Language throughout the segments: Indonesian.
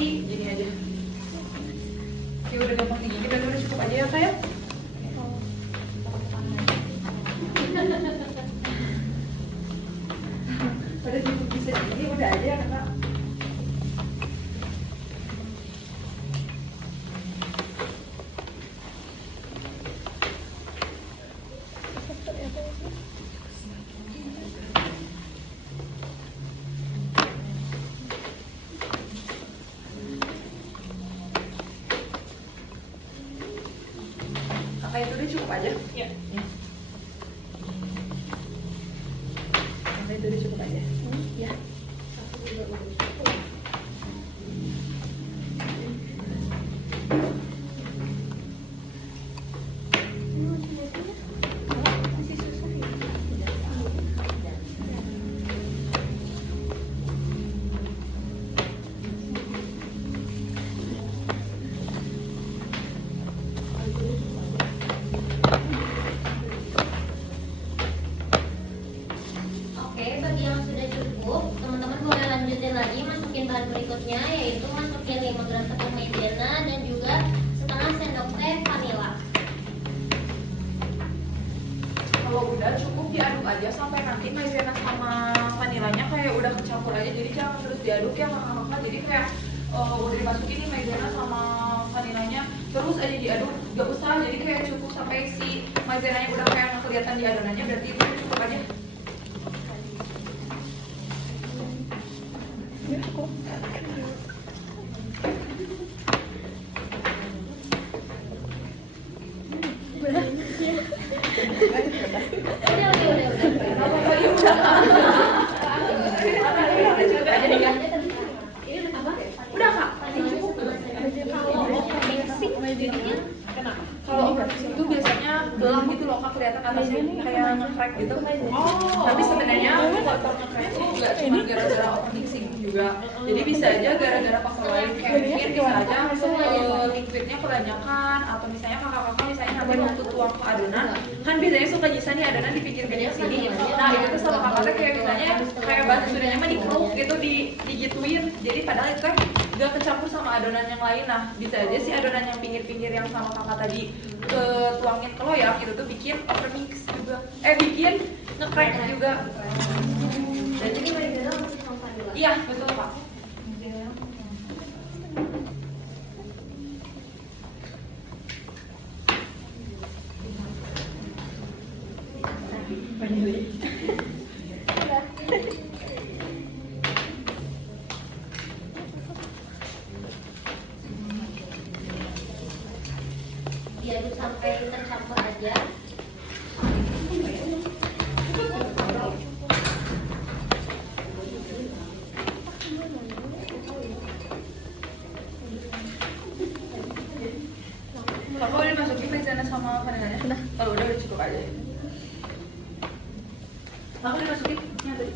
Jadi gini aja. Ya udah gampang digigit dan udah cukup aja ya kak ya. Udah cukup bisa gini udah aja ya kak. Kakak itu udah cukup aja. Ya. Kakak itu udah cukup aja. Ya. Oke, bagi yang sudah cukup, teman-teman boleh lanjutin lagi masukin bahan berikutnya, yaitu masukin 5 gram tepung maizena dan juga setengah sendok teh vanila. Kalau udah cukup diaduk aja sampai nanti maizena sama vanilanya kayak udah kecampur aja. Jadi jangan terus diaduk ya kakak-kakak. Jadi kayak udah dimasukin nih maizena sama vanilanya terus aja diaduk, gak usah. Jadi kayak cukup sampai si maizenanya udah kayak nggak kelihatan di adonannya, berarti itu cukup aja. Udah kak, cukup. Kalau overmixing itu biasanya gelap gitu loh kak, kelihatan atasnya kayak nge-crack gitu. Tapi sebenarnya faktor nge-crack itu nggak cuma gara-gara overmixing juga. Jadi bisa aja gara-gara faktor lain, kayak mungkin bisa aja liquidnya kebanyakan, atau misalnya kakak-kakak misalnya nanti waktu tuang ke adonan kan biasanya suka nyisa nih adonan di pinggir-pinggir sini. Nah itu tuh sama kakaknya kayak misalnya kayak batu sudahnya mah dikeruk gitu, digituin. Jadi padahal itu kan gak kecampur sama adonan yang lain. Nah bisa aja sih adonan yang pinggir-pinggir yang sama kakak tadi tuangin ke loyang itu tuh bikin overmix juga, bikin nge-crack juga. Jadi ini maizena masih sama vanila. Iya betul pak. Diaduk sampai tercampur aja. Kakak udah masukin maizena sama vanilanya? Kalau udah cukup aja. Kakak udah masukin yang tadi?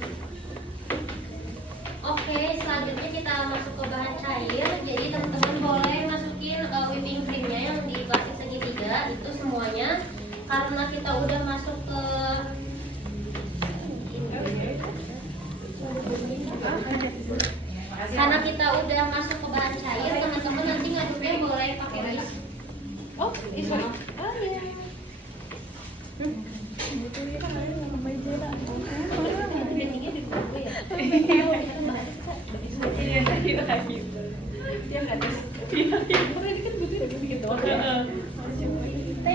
Oke, selanjutnya kita masuk ke bahan cair. Jadi teman-teman boleh masukin whipping creamnya yang di plastik segitiga itu semuanya. Karena kita udah masuk ke bahan cair, teman-teman nanti ngaduknya boleh pakai whisk. Oh, sorry. Iya.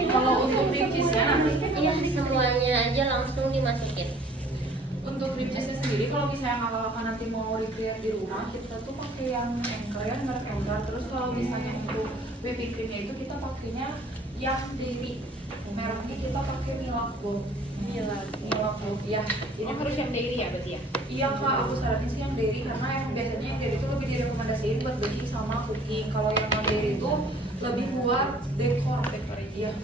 Kalau untuk cream cheese-nya, Iya, semuanya aja langsung dimasukin. untuk cream cheese-nya sendiri, kalau misalnya kakak nanti mau recreate di rumah, kita tuh pakai yang Anchor, yang merek Anchor. Terus kalau misalnya untuk whipping cream-nya itu kita pakainya yang dairy. Mereknya kita pakai Milagro. Milagro, ya. Ini harus yang dairy ya berarti ya? Iya kak, aku saranin sih yang dairy karena yang biasanya yang dairy itu lebih direkomendasiin buat baking sama cooking. Kalau yang non dairy itu lebih buat dekor iya.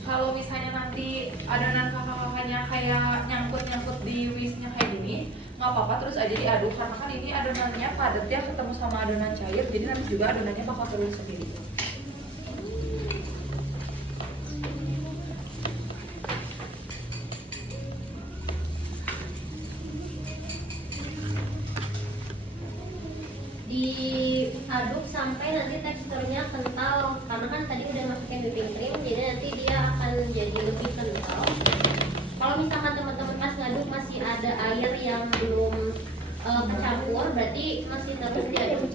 Kalau misalnya nanti adonan kakak-kakaknya kayak nyangkut-nyangkut di whisknya kayak gini, nggak apa-apa, terus aja diaduk karena kan ini adonannya padat ya, ketemu sama adonan cair, jadi nanti juga adonannya bakal turun sendiri. Di diaduk sampai nanti teksturnya kental. Karena kan tadi udah masukin whipping cream, jadi nanti dia akan jadi lebih kental. Kalau misalkan teman-teman pas ngaduk masih ada air yang belum kecampur, berarti masih terus diaduk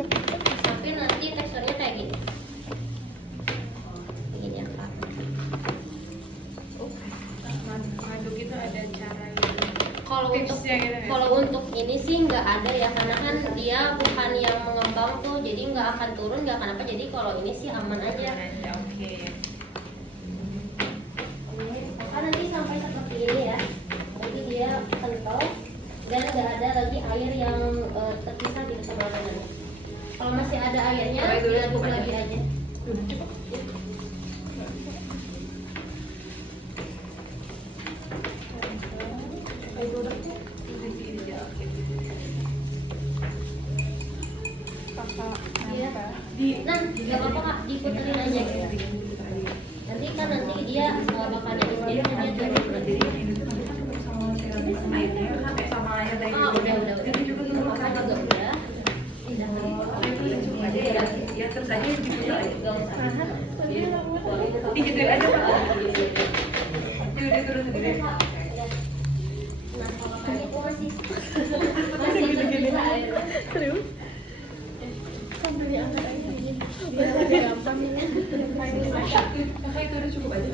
sampai nanti teksturnya kayak gini. Begini ya Kak. Ngaduk itu ada cara Kalau untuk tipsnya gitu ya? kalau untuk ini sih nggak ada ya, karena kan dia bukan yang mengembang tuh, jadi nggak akan turun, nggak akan apa. Jadi kalau ini sih aman aja. Oke. Maka nanti sampai seperti ini ya, nanti dia kental dan nggak ada lagi air yang terpisah di tengah adonan. Kalau masih ada airnya, diaduk lagi aja. Iya. Nah, nggak apa-apa Kak, diputerin aja. Nanti kan nanti dia bakal jadi dia turun berarti. Sama air dari Ah, udah. Maka juga udah. Ya terus aja diputar aja. Nggak usah. Digituin aja Pak. Dia turun sendiri. Nah, kalau kan itu masih tersisa airnya. Kakak itu udah cukup aja.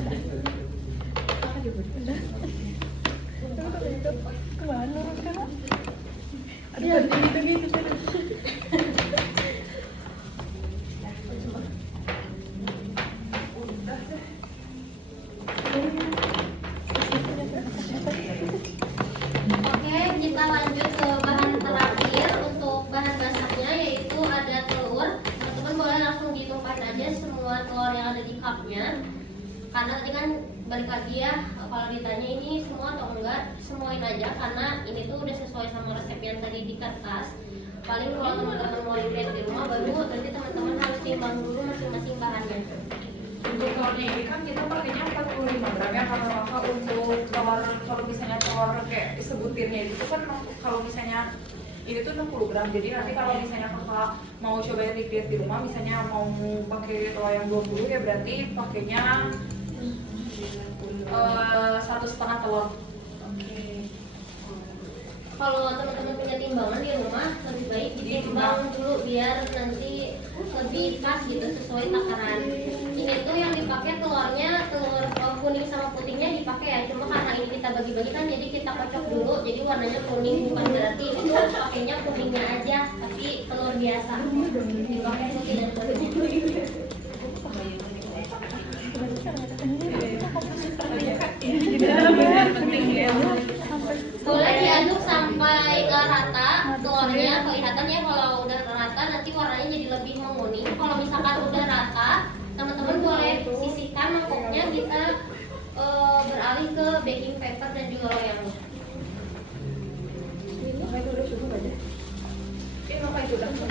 Oke, kita lanjut ke bahan terakhir untuk bahan basahnya, yaitu ada telur. Teman-teman boleh langsung ditumpahin aja semua telur yang ada di cupnya. Karena tadi kan balik lagi ya, kalau ditanya ini semua atau enggak, semuain aja karena ini tuh udah sesuai sama resep yang tadi di kertas. Paling kalau teman-teman mau lihat di rumah baru nanti teman-teman harus timbang dulu masing-masing bahannya. Untuk telurnya ini kan kita pakainya 45 gram ya, karena kakak untuk telur, kalau misalnya telur kayak disebutinnya itu kan kalau misalnya ini tuh 60 gram, jadi nanti kalau misalnya kakak mau coba lihat di rumah, misalnya mau pakai telur yang 20 ya berarti pakainya 1,5 telur. Kalau teman-teman punya timbangan di rumah, lebih baik ditimbang dulu biar nanti lebih pas gitu sesuai takaran. Ini tuh yang dipakai telurnya, telur kuning sama putihnya dipakai ya. Cuma karena ini kita bagi-bagi kan, jadi kita kocok dulu. Jadi warnanya kuning, bukan berarti ini harus pakainya kuningnya aja, tapi telur biasa. Dipakai putih dan kuning. Boleh diaduk sampai rata telurnya, kelihatan ya kalau udah rata nanti warnanya jadi lebih menguning. Kalau misalkan udah rata, teman-teman boleh sisihkan mangkoknya, kita beralih ke baking paper dan juga loyang. Kakak itu udah cukup aja. Ini kakak itu udah cukup.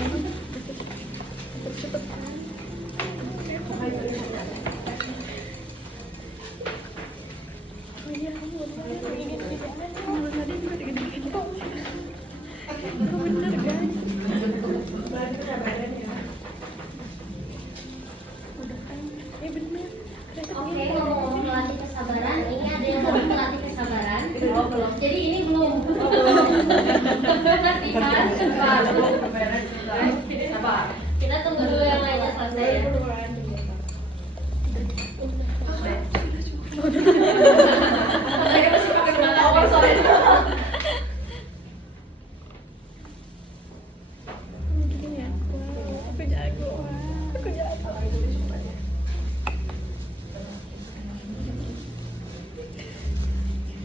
Oke, ngomong-ngomong melatih kesabaran, ini ada yang mau melatih kesabaran. Oh, belum. Jadi ini belum. Latihan Sabar. Kita tunggu dulu yang lainnya selesai ya. Saya masih pakai power soalnya.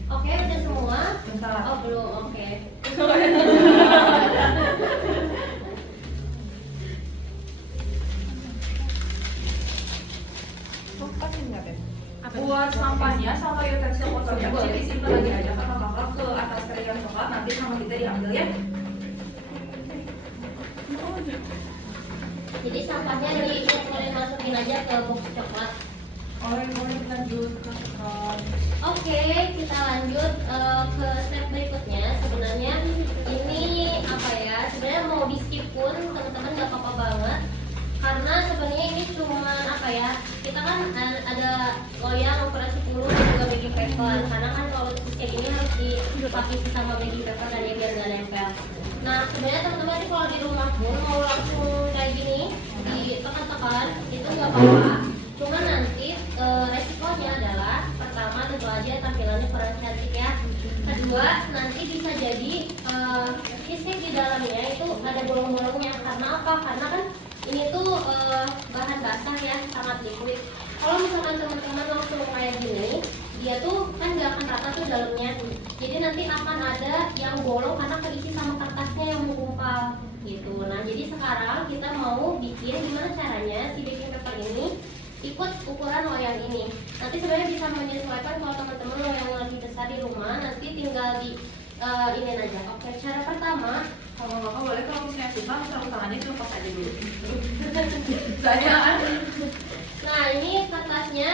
Oke, udah semua? Bentar. Oh, belum. Oke. Buat sampahnya sama utensil kotornya boleh disimpan lagi aja karena kakak ke atas tray yang coklat, nanti sama kita diambil ya. Jadi sampahnya boleh masukin aja ke box coklat. Boleh lanjut ke sekarang. Oke, kita lanjut ke step berikutnya. Sebenarnya ini apa ya? Sebenarnya mau di skip pun teman-teman nggak apa-apa banget. kita kan ada loyang ukuran 10 dan juga baking paper. Karena kan kalau kayak gini harus dilapisi sama baking paper dan biar nggak nempel. Nah sebenarnya teman-teman nanti kalau di rumah pun mau langsung kayak gini ditekan-tekan itu nggak apa-apa. Cuma nanti resikonya adalah pertama tentu aja tampilannya kurang cantik ya. Kedua nanti bisa jadi cheesecake di dalamnya itu ada bolong-bolongnya. Karena apa? Karena kan ini tuh bahan basah ya, sangat liquid. Kalau misalkan teman-teman langsung kayak gini, dia tuh kan nggak akan rata tuh dalamnya. Jadi nanti akan ada yang bolong karena keisi sama kertasnya yang menggumpal gitu. Nah jadi sekarang kita mau bikin gimana caranya si baking paper ini ikut ukuran loyang ini. Nanti sebenarnya bisa menyesuaikan kalau teman-teman loyang lebih besar di rumah, nanti tinggal di ini aja. Oke, cara pertama, Kalau kakak boleh kalau misalnya suka sarung tangannya itu lepas aja dulu. Soalnya nah ini kertasnya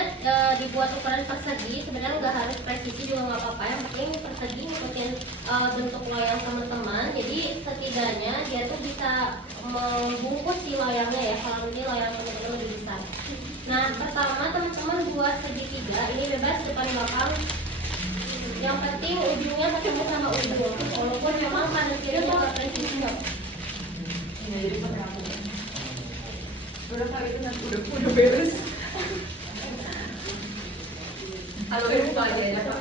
dibuat ukuran persegi. Sebenarnya nggak harus presisi juga nggak apa-apa. Yang penting persegi ngikutin bentuk loyang teman-teman. Jadi setidaknya dia tuh bisa membungkus si loyangnya ya. Kalau ini loyang teman-teman lebih besar. Nah pertama teman-teman buat segitiga. Ini bebas depan belakang. Yang penting ujungnya ketemu sama ujung. Walaupun memang kanan kiri juga presisi. ini jadi penerapan. Udah kali itu nanti udah beres. Kalau ini buka aja ya Pak.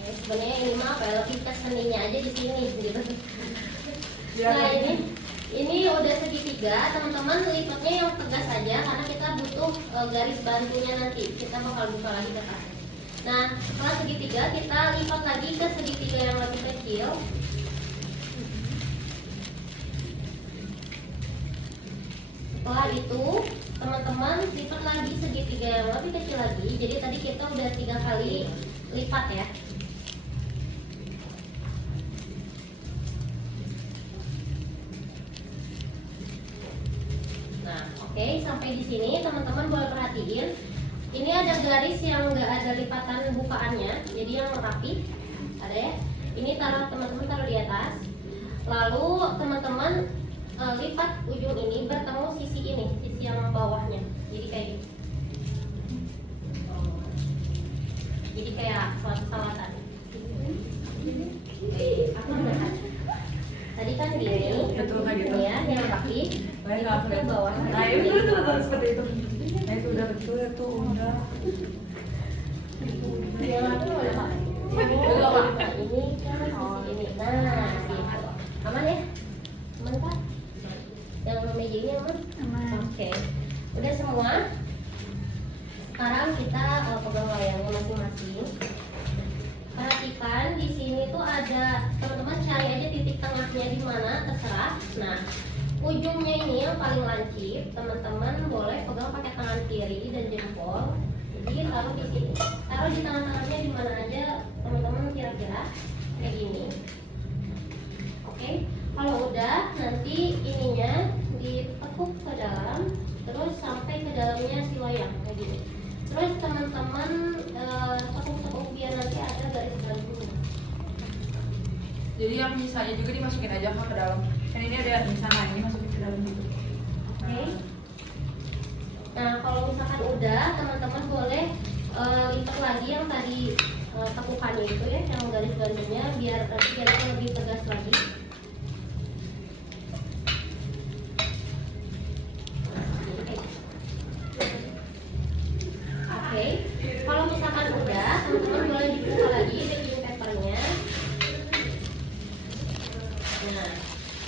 Sebenarnya ini mah apa ya, lebih ke seninya aja di sini gitu. Nah ini udah segitiga, teman-teman lipatnya yang tegas aja karena kita butuh garis bantunya nanti. Kita bakal buka lagi ke atas. Nah setelah segitiga kita lipat lagi ke segitiga yang lebih kecil. Setelah itu teman-teman lipat lagi segitiga yang lebih kecil lagi. Jadi tadi kita udah 3 kali lipat ya. Nah oke, sampai di sini teman-teman boleh perhatiin. Ini ada garis yang nggak ada lipatan bukaannya, jadi yang rapi ada ya. Ini teman-teman taruh di atas. Lalu teman-teman lipat ujung ini bertemu sisi ini, sisi yang bawahnya. Jadi kayak gini. Jadi kayak suatu salatan. Apa enggak? Tadi kan gini. Betul kayak gitu. Ini ya, yang rapi. Baik nggak Ke bawah. Nah itu betul seperti itu. Nah itu udah betul ya tuh udah. Yang rapi boleh Pak. Ini kan sisi ini. Nah, gitu. Aman ya? Aman Pak? Yang meja ini aman? Aman. Oke, udah semua. Sekarang kita pegang layarnya masing-masing. Perhatikan di sini tuh ada, teman-teman cari aja titik tengahnya di mana terserah. Nah, ujungnya ini yang paling lancip, teman-teman boleh pegang pakai tangan kiri dan jempol. Jadi taruh di sini, taruh di tangan-tangannya di mana aja teman-teman kira-kira kayak gini. Oke, kalau udah nanti ininya ditekuk ke dalam, terus sampai ke dalamnya si loyang kayak gini. Terus teman-teman tekuk-tekuk biar nanti ada garis bantunya. Jadi yang sisanya juga dimasukin aja ke dalam. Kan ini ada di sana, ini masukin ke dalam gitu. Oke. Nah kalau misalkan udah, teman-teman boleh lipat lagi yang tadi tekukannya itu ya, yang garis bantunya biar nanti garisnya lebih tegas lagi. Oke, kalau misalkan udah, teman-teman boleh dibuka lagi baking papernya. Nah,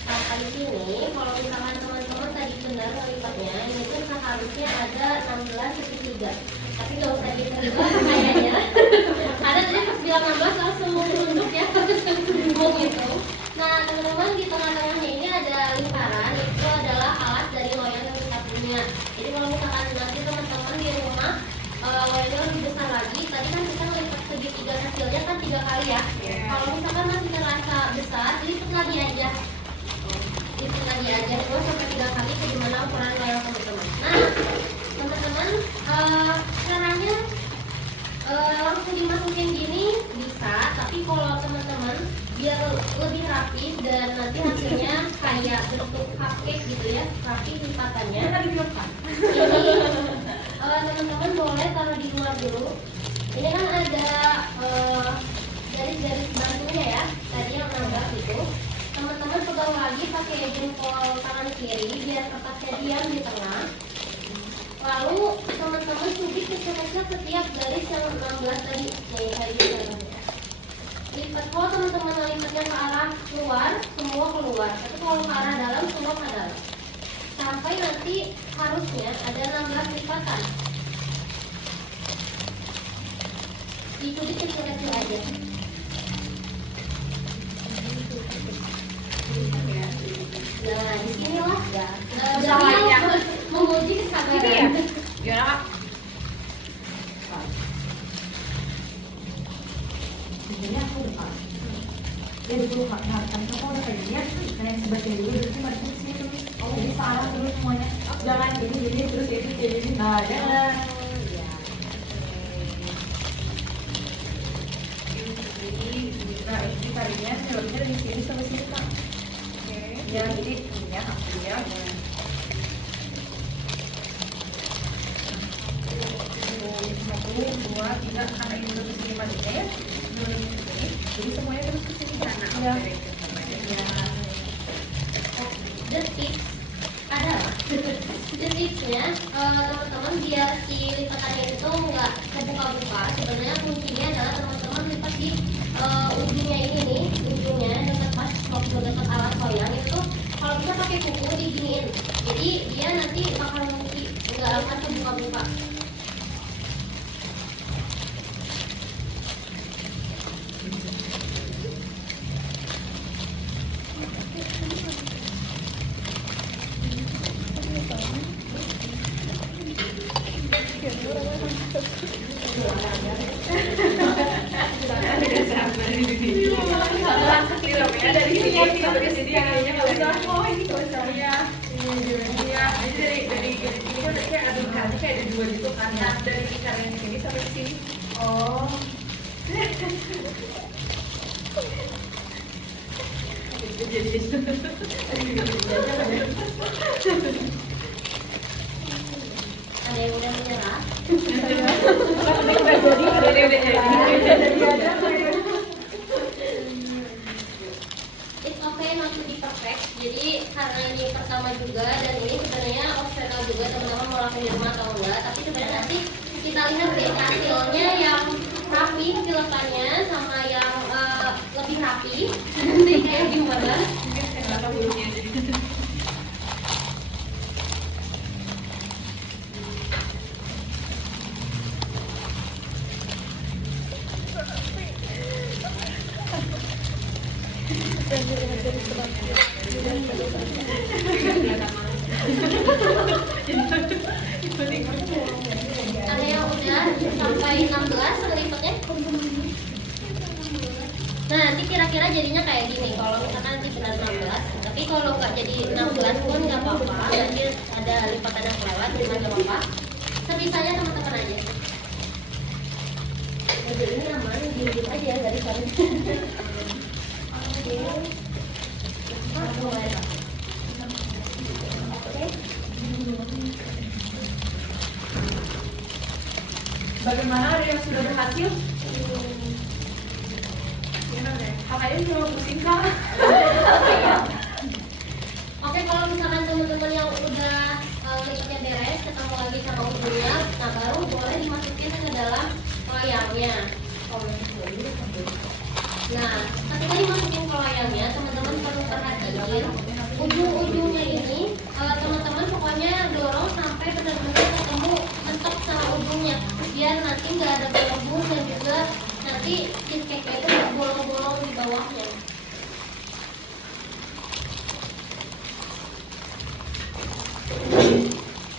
sampai di sini, kalau misalkan teman-teman tadi benar melipatnya, ini tuh seharusnya ada 16 segitiga. Tapi nggak usah diterima kayaknya. Ada tadi pas bilang 16 langsung menunduk ya, langsung bingung gitu. Nah, teman-teman di tengah-tengahnya ini ada lingkaran, itu adalah alat dari loyang yang kita punya. Jadi kalau misalkan nanti teman-teman di rumah loyangnya lebih besar lagi, tadi kan kita lipat segitiga kecilnya kan 3 kali ya. Kalau misalkan masih terasa besar, lipat lagi aja. Lipat lagi aja, terus sampai 3 kali ke gimana ukuran loyang teman-teman. Nah, teman-teman caranya langsung dimasukin gini bisa, tapi kalau teman-teman biar lebih rapi dan nanti hasilnya kayak bentuk cupcake gitu ya, rapi lipatannya. Ini teman-teman boleh taruh di luar dulu. Ini kan ada garis-garis bantunya ya, tadi yang 16 itu. Teman-teman pegang lagi pakai jempol tangan kiri biar kertasnya diam di tengah. Lalu teman-teman subit kecil-kecil setiap garis yang 16 tadi. Nih, tadi lipat. Kalau teman-teman lipatnya ke arah luar, semua keluar. Tapi kalau ke arah dalam, semua ke dalam. Sampai nanti harusnya ada 16 lipatan. Dicubit kecil-kecil aja. Nah, disinilah Usahanya. menguji kesabaran. Gimana Kak? Sebenarnya aku udah pas. Dia dulu Kak, nah kan kamu udah kayak gini, kalian sebagian dulu, terus maju ke sini terus. Jadi searah dulu semuanya. Jangan gini terus kayak gini. Nah, jangan. Nah, ini tadinya jawabannya dari sini sampai sini Kak. Ya, jadi ini ya, ya. Satu, dua, tiga, karena ini udah kesini majunya ya. Jadi semuanya terus kesini sana. Ya. The tips adalah the tipsnya teman-teman biar si lipatannya itu nggak kebuka-buka. Sebenarnya kuncinya adalah teman-teman lipat di ujungnya ini nih, ujungnya dekat pas waktu dekat alat loyang itu kalau bisa pakai kuku diginiin. Jadi dia nanti bakal nggak akan kebuka-buka. Dari sini sampai sini kayaknya nggak usah. Oh ini nggak usah. Iya. Iya. Jadi dari ini kan kayak ada ikannya kayak ada dua gitu kan. Nah, dari ikan yang di sini sampai sini. Oh. Ada yang udah menyerah. It's okay not to be perfect. Jadi karena ini pertama juga dan ini sebenarnya optional juga teman-teman mau lakuin di rumah atau enggak. Tapi sebenarnya nanti kita lihat deh hasilnya yang rapi filetannya sama yang lebih rapi. Nanti kayak gimana? Ada yang udah sampai 16 ngelipetnya. Nah nanti kira-kira jadinya kayak gini. Kalau misalkan nanti benar 16, tapi kalau nggak jadi 16 pun nggak apa-apa. Nanti ada lipatan yang kelewat, cuma nggak apa-apa. Sebisanya teman-teman aja. Mobil ini aman, diem aja dari sana. Oke. Bagaimana ada yang sudah berhasil? Makanya cuma pusing Kak. Oke, kalau misalkan teman-teman yang udah lipatnya beres, ketemu lagi sama ujungnya, nah baru boleh dimasukin ke dalam loyangnya. Nah, ketika dimasukin ke loyangnya, teman-teman perlu perhatiin ujung-ujungnya ini, teman-teman pokoknya dorong sampai benar-benar ketemu mentok sama ujungnya, biar nanti nggak ada berembus dan juga nanti cheesecake itu nggak bolong-bolong di bawahnya.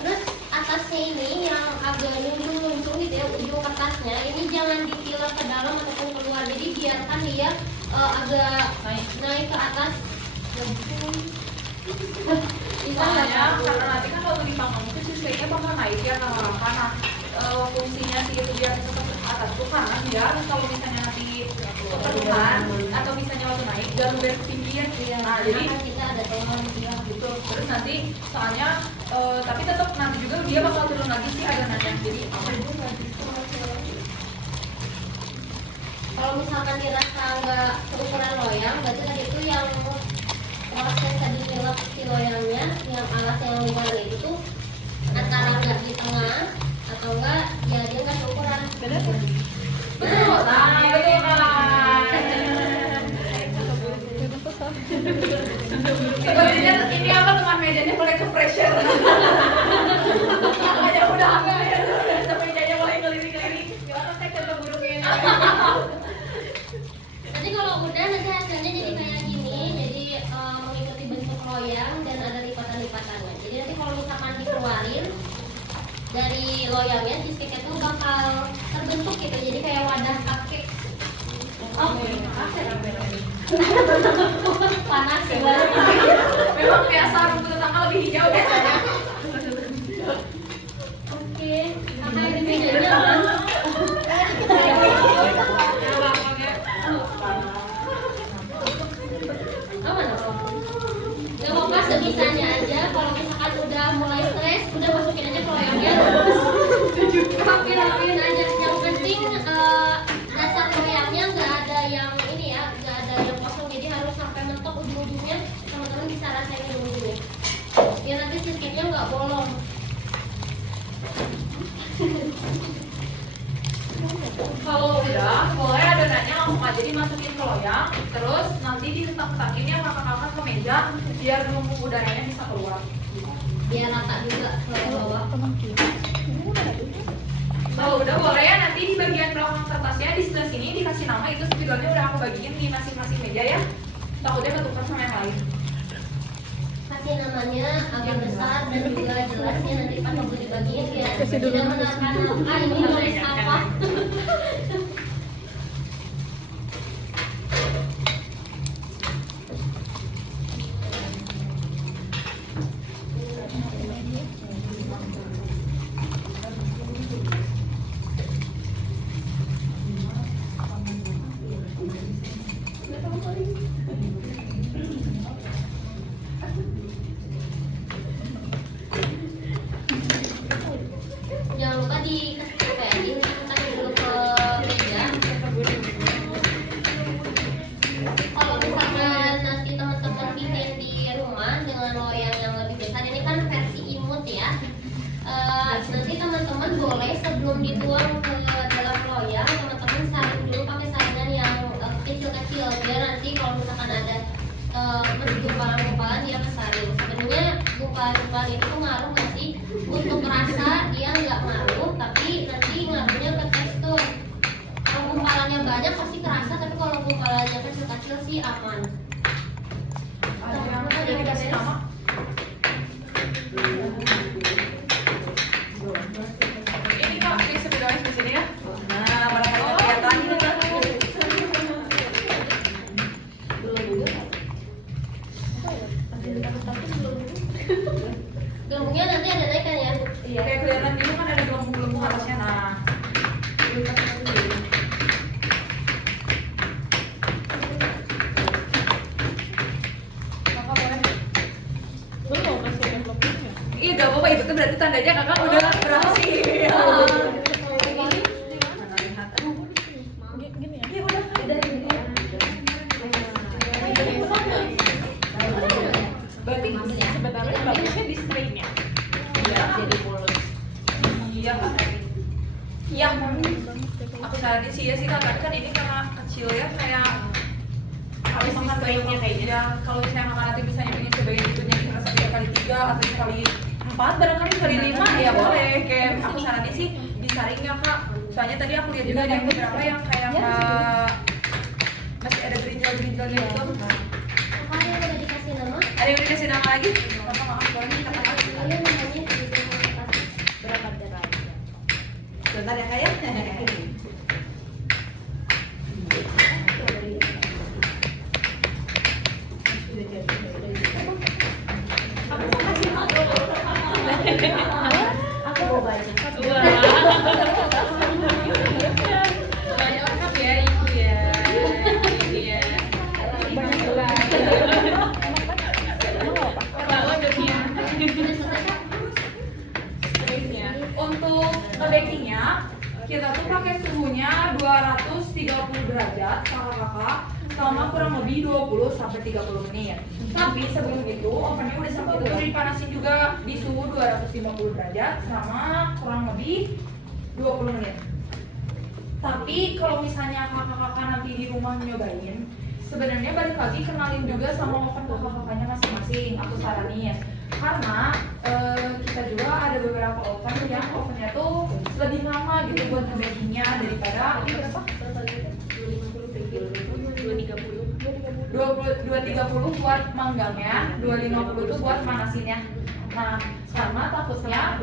Terus atasnya ini yang agak nyuntung-nyuntung gitu ya, ujung kertasnya ini jangan ditilap ke dalam ataupun keluar, jadi biarkan dia agak naik ke atas. Soalnya karena nanti kan waktu dipanggang itu cheesecake-nya bakal naik ya lama-lama. Nah, fungsinya sih itu biar tetap ke atas tuh karena dia kalau misalnya nanti kepenuhan atau misalnya waktu jalur garis pinggir. Nah jadi kan kita ada telur juga. gitu. Terus nanti soalnya tapi tetap nanti juga dia bakal turun lagi sih adonannya. Jadi Kalau misalkan dirasa nggak seukuran loyang, berarti tadi itu yang proses tadi nyelap si loyangnya, yang alas yang luar itu tuh antara nggak di tengah atau enggak ya dia nggak seukuran. betul. Nah betul kan. Sebenarnya ini apa teman mejanya mulai ke pressure. Makanya udah enggak ya. Mejanya mulai ngelirik-ngelirik. Gimana saya kata buruknya. Nanti kalau udah nanti hasilnya jadi kayak gini, jadi mengikuti bentuk loyang dan ada lipatan-lipatannya. Jadi nanti kalau misalkan dikeluarin dari loyangnya, cheesecake itu bakal terbentuk gitu, jadi kayak wadah cupcake. Oh, panas ya. Memang kayak sarung tetangga lebih hijau biasanya. Oke, apa yang bedanya kan? Gak apa-apa, sebisanya aja. Kalau misalkan udah mulai stres, udah masukin aja ke loyangnya. Rapiin aja. Yang penting dasar loyangnya nggak ada yang ini ya, nggak ada yang kosong. Jadi harus sampai mentok ujung-ujungnya. Teman-teman bisa rasain ujung-ujungnya. Biar nanti cheesecake-nya nggak bolong. Kalau udah, boleh adonannya langsung aja dimasukin ke loyang, terus nanti ditetak-tetakin ya kakak-kakak ke meja biar lumpur udaranya bisa keluar. Biar rata juga ke bawah. Kalau udah boleh ya nanti di bagian belakang kertasnya di sebelah sini dikasih nama itu spidolnya udah aku bagiin di masing-masing meja ya. Takutnya ketukar sama yang lain. Kasih namanya agak besar dan juga jelasnya nanti pas waktu dibagiin ya. Tidak menakan ini nulis apa. Jangan lupa dikasih apa ya, dihentakin dulu ke meja. Kalau misalkan nanti teman-teman bikin di rumah dengan loyang yang lebih besar, ini kan versi imut ya. Nanti teman-teman boleh sebelum dituang ke dalam loyang, teman-teman saring dulu pakai saringan yang kecil-kecil biar nanti kalau misalkan ada masih gumpalan-gumpalan dia kesaring. Sebenarnya gumpalan-gumpalan itu ngaruh nggak sih? Untuk rasa dia nggak ngaruh, tapi nanti ngaruhnya ke tekstur. Kalau gumpalannya banyak pasti kerasa, tapi kalau gumpalannya kecil-kecil sih aman. Ada yang udah dikasih nama. Ini kak, ini spidolnya di sini ya. Nah, barangkali kelihatan. Gelembungnya nanti ada naikan ya. Iya, kayak kelihatan dulu kan ada gelembung-gelembung atasnya. Nah, kakak boleh? Belum masih ada bloknya. Iya, gak apa-apa. Itu tuh berarti tandanya kakak udah berhasil. Gini ya. Iya, udah. Berarti Sebenarnya bagusnya di straightnya. iya. Jadi mulus. Iya, Kak. Iya. Aku saranin sih ya sih Kak, kan ini karena kecil ya kayak habis makan bayinya kayak gitu. Ya, kalau misalnya kakak nanti misalnya pengen cobain itunya dirasa 3x3 atau 3x4 barangkali 3x5 ya boleh. Kayak aku saranin sih disaring ya Kak. Soalnya tadi aku lihat juga ada yang beberapa yang kayak masih ada gerinjal-gerinjalnya gitu. Apa yang udah dikasih nama? Ada yang udah dikasih nama lagi? Bapak maaf boleh minta kakak. Kalian namanya di Berapa derajat? Bentar ya Kak ya. Aku mau baca. Banyak lengkap ya ibu ya. Iya. Banyak derajat kakak-kakak selama kurang lebih 20 sampai 30 menit. Tapi sebelum itu ovennya udah sampai itu dipanasin juga di suhu 250 derajat selama kurang lebih 20 menit. Tapi kalau misalnya kakak-kakak nanti di rumah nyobain, sebenarnya balik lagi kenalin juga sama oven kakak-kakaknya masing-masing. Aku saranin, karena kita juga ada beberapa oven yang ovennya tuh lebih lama gitu buat nge-bakingnya daripada ini berapa? 230 buat manggangnya, 250 tuh buat manasinnya. Nah, karena takutnya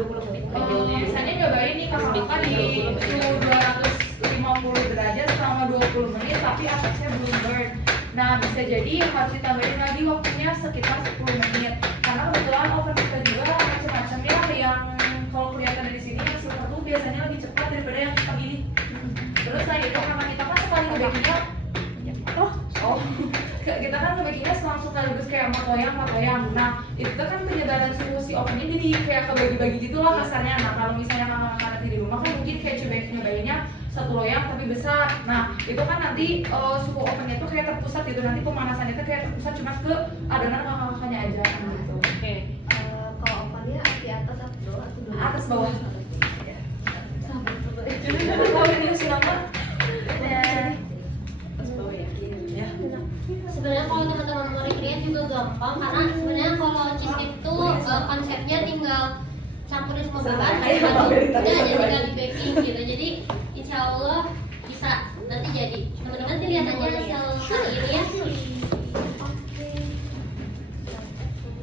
misalnya nyobain nih kakak-kakak di suhu 250 derajat selama 20 menit tapi atasnya belum burn. Nah, bisa jadi harus ditambahin lagi waktunya sekitar 10 menit. Karena kebetulan oven kita juga macam-macam ya, yang kalau kelihatan dari sini yang silver tuh biasanya lebih cepat daripada yang hitam ini. Terus selain itu karena kita kan sekali nge-bakingnya kita kan nge-bakingnya langsung sekaligus kayak matoyang. Nah, itu kan penyebaran suhu si ovennya jadi kayak kebagi-bagi gitu lah kasarnya. Nah, kalau misalnya kakak-kakak nanti di rumah kan mungkin kayak coba nyobainnya satu loyang tapi besar. Nah, itu kan nanti suhu ovennya tuh kayak terpusat gitu. Nanti pemanasannya tuh kayak terpusat cuma ke adonan kakak-kakaknya aja gitu. Oke. Kalau ovennya di atas atau bawah? Atas bawah. Kalau ini selama Sebenarnya kalau teman-teman mau recreate juga gampang, karena sebenarnya kalau cheesecake itu konsepnya tinggal campurin semua bahan, udah aja tinggal di baking gitu. Jadi insya Allah bisa nanti jadi. Teman-teman lihat aja hasil hari ini ya.